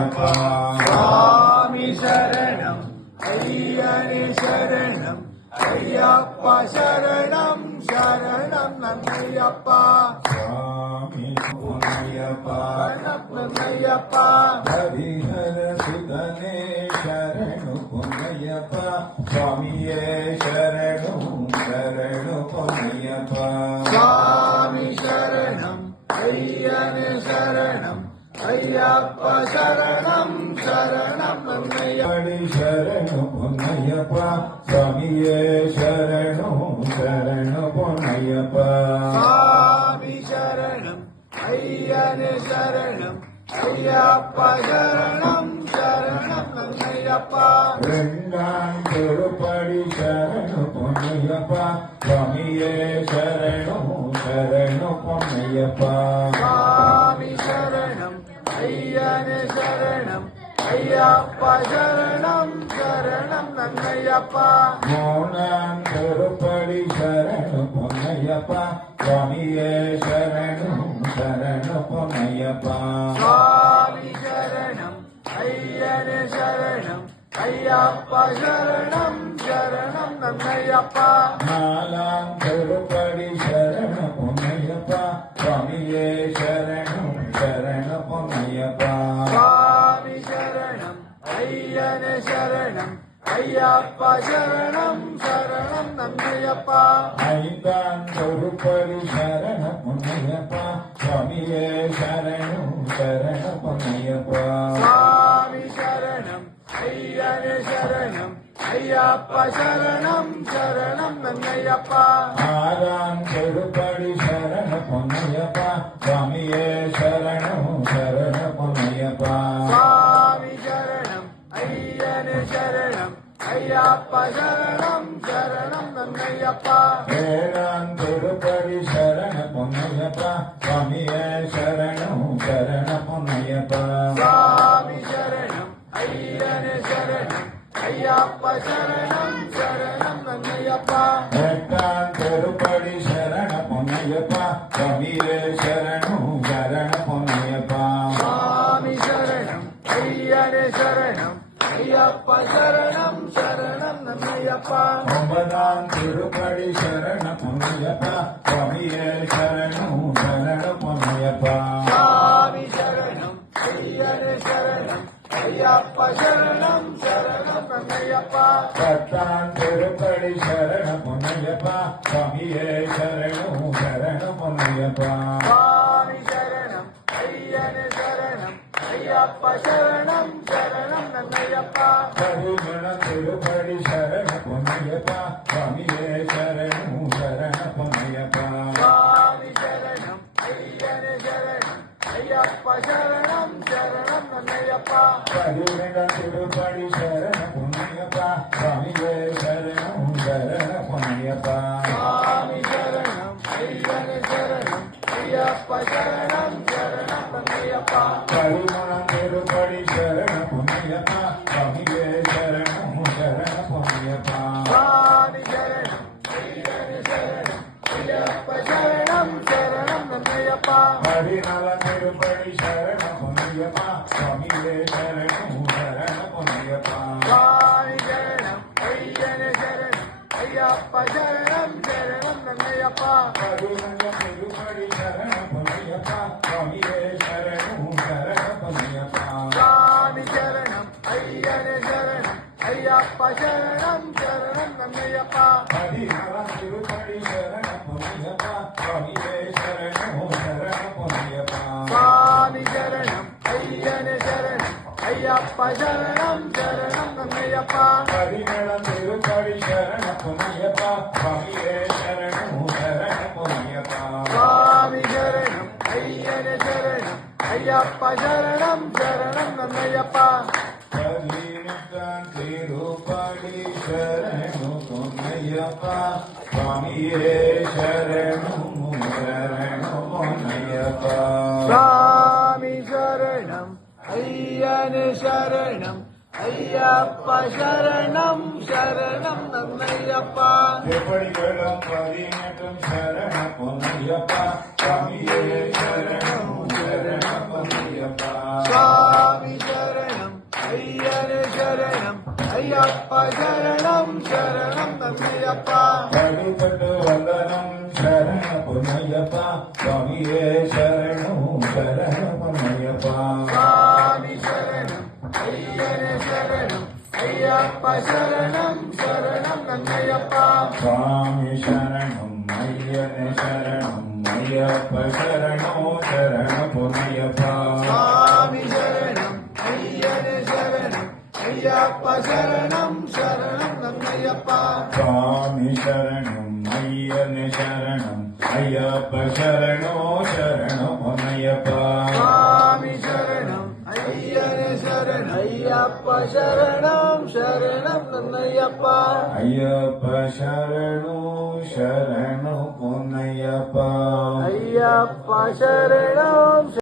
பொன்னையப்பா சுவாமி சரணம் ஐயனே சரணம் ஐயப்பா சரணம் சரணம் நன்னையப்பா சுவாமி பொன்னையப்பா நன்னையப்பா ஹரிஹர சுதனே ಶರಣು பொன்னையப்ப சுவாமியே ಶರಣು ಶರಣು பொன்னையப்ப சுவாமி சரணம் ஐயனே சரணம் ஐயப்பா சரணம் சரணம் நன்னையப்பா ಶರಣು பொன்னையப்ப சுவாமியே ಶರಣು ಶರಣು பொன்னையப்ப சுவாமி சரணம் ஐயனே சரணம் ஐயப்பா சரணம் சரணம் நன்னையப்பா ரெண்டாம் திருப்படி ಶರಣು பொன்னையப்ப சுவாமியே ಶರಣು ಶರಣು பொன்னையப்ப சுவாமி சரணம் ஐயனே சரணம் ஐயப்பா சரணம் சரணம் நன்னையப்பா மூணாம் திருப்படி ಶರಣು பொன்னையப்ப சுவாமியே ಶರಣು ಶರಣು பொன்னையப்ப சுவாமி சரணம் ஐயனே சரணம் ஐயப்பா சரணம் சரணம் நன்னையப்பா நாலாம் திருப்படி ಶರಣು பொன்னையப்ப சுவாமியே ಶರಣು ಶರಣು பொன்னைಯப்ப சுவாமி சரணம் ஐயனே சரணம் ஐயப்பா சரணம் சரணம் நன்னையப்பா ஐந்தாம் திருப்படி ಶರಣು பொன்னையப்ப சுவாமியே ಶರಣು ಶರಣು பொன்னைಯப்ப சுவாமி சரணம் ஐயனே சரணம் ஐயப்பா சரணம் சரணம் நன்னையப்பா ஆறாம் திருப்படி ಶರಣು பொன்னையப்ப சுவாமியே ಶರಣು ಶರಣು பொன்னைಯப்ப சுவாமி சரணம் ஐயனே சரணம் ஐயப்பா சரணம் சரணம் நன்னையப்பா ஏழாம் திருப்படி ಶರಣು பொன்னையப்ப சுவாமியே ಶರಣು ಶರಣು பொன்னைಯப்ப சுவாமி சரணம் ஐயனே சரணம் ஐயப்பா சரணம் சரணம் நன்னையப்பா எட்டாம் திருப்படி ಶರಣು பொன்னையப்ப சுவாமியே ಶರಣು ಶರಣು பொன்னைಯப்ப சுவாமி சரணம் ஐயனே சரணம் ஐயப்பா சரணம் சரணம் நன்னையப்பா ஒன்பதாம் திருப்படி ಶರಣು பொன்னையப்ப சுவாமியே ಶರಣು ಶರಣು பொன்னைಯப்ப சுவாமி சரணம் ஐயனே சரணம் ஐயப்பா சரணம் சரணம் நன்னையப்பா பத்தாம் திருப்படி ಶರಣು பொன்னையப்ப சுவாமியே ಶರಣು ಶರಣು பொன்னைಯப்ப சுவாமி சரணம் ஐயனே சரணம் ஐயப்பா சரணம் சரணம் நன்னையப்பா பதிமூண திருப்படி ಶರಣು பொன்னையப்ப சுவாமியே ಶರಣು ಶರಣು பொன்னையப்ப சுவாமி சரணம் ஐயனே சரணம் ஐயப்பா சரணம் சரணம் நன்னையப்பா பதினெட்ட திருப்படி ಶರಣು பொன்னையப்ப சுவாமியே ಶರಣು ಶರಣು பொன்னையப்ப சுவாமி சரணம் ஐயனே சரணம் ஐயப்பா சரணம் சரணம் நன்னையப்பா பதிமூணாம் திருப்படி ಶರಣು பொன்னையப்ப சுவாமியே ಶರಣು ಶರಣು பொன்னையப்ப சுவாமி சரணம் ஐயனே சரணம் ஐயப்பா சரணம் சரணம் நன்னையப்பா பதினாலாம் திருப்படி ಶರಣು பொன்னையப்ப சுவாமியே ಶರಣು ಶರಣು பொன்னையப்ப சுவாமி சரணம் ஐயனே சரணம் ஐயப்பா சரணம் சரணம் நன்னையப்பா பதினொன்றாம் திருப்படி ಶರಣು பொன்னையப்ப சுவாமியே ಶರಣು ಶರಣು பொன்னையப்ப சுவாமி சரணம் ஐயனே சரணம் ஐயப்பா சரணம் சரணம் நன்னையப்பா பதினாறாம் திருப்படி ಶರಣು பொன்னையப்ப சுவாமியே ಶರಣು ಶರಣು பொன்னைಯப்ப சுவாமி சரணம் ஐயனே சரணம் ஐயப்பா சரணம் சரணம் நன்னையப்பா பதினேழாம் திருப்படி ಶರಣು பொன்னையப்ப சுவாமியே ಶರಣು ಶರಣು பொன்னைಯப்ப சுவாமி சரணம் ஐயனே சரணம் ஐயப்பா சரணம் சரணம் நன்னையப்பா பதினெட்டாம் திருப்படி ಶರಣು பொன்னையப்ப சுவாமியே ಶರಣು ಶರಣು பொன்னைಯப்ப சுவாமி சரணம் ஐயனே சரணம் ஐயப்பா சரணம் சரணம் நன்னையப்பா திருப்படிகளும் பதினெட்டும் ಶರಣು பொன்னையப்ப சுவாமியே ಶರಣು ಶರಣು பொன்னையப்ப சுவாமி சரணம் ஐயப்ப சரணம் சரணம் நன்னையப்பா அடிபட்டு வந்தனம் சரண பொன்னையப்பா சுவாமியே சரணம் சரண பொன்னையப்பா சுவாமி சரணம் ஐயனே சரணம் ஐயப்ப சரணம் சரணம் நன்னையப்பா சுவாமி சரணம் ஐயனே சரணம் ஐயப்ப சரணோ சரண பொன்னையப்பா சுவாமி சரணம் ஐயனே சரணம் ஐயப்ப சரணம் சரணம் நன்னையப்பா சுவாமி சரணம் ஐயனே சரணம் ஐயப்ப சரணோ சரண பொன்னையப்பா சுவாமி சரணம் ஐயனே சரணம் ஐயப்ப சரணம் சரணம் நன்னையப்பா ஐயப்ப சரணோ சரண பொன்னையப்பா ஐயப்ப சரணம்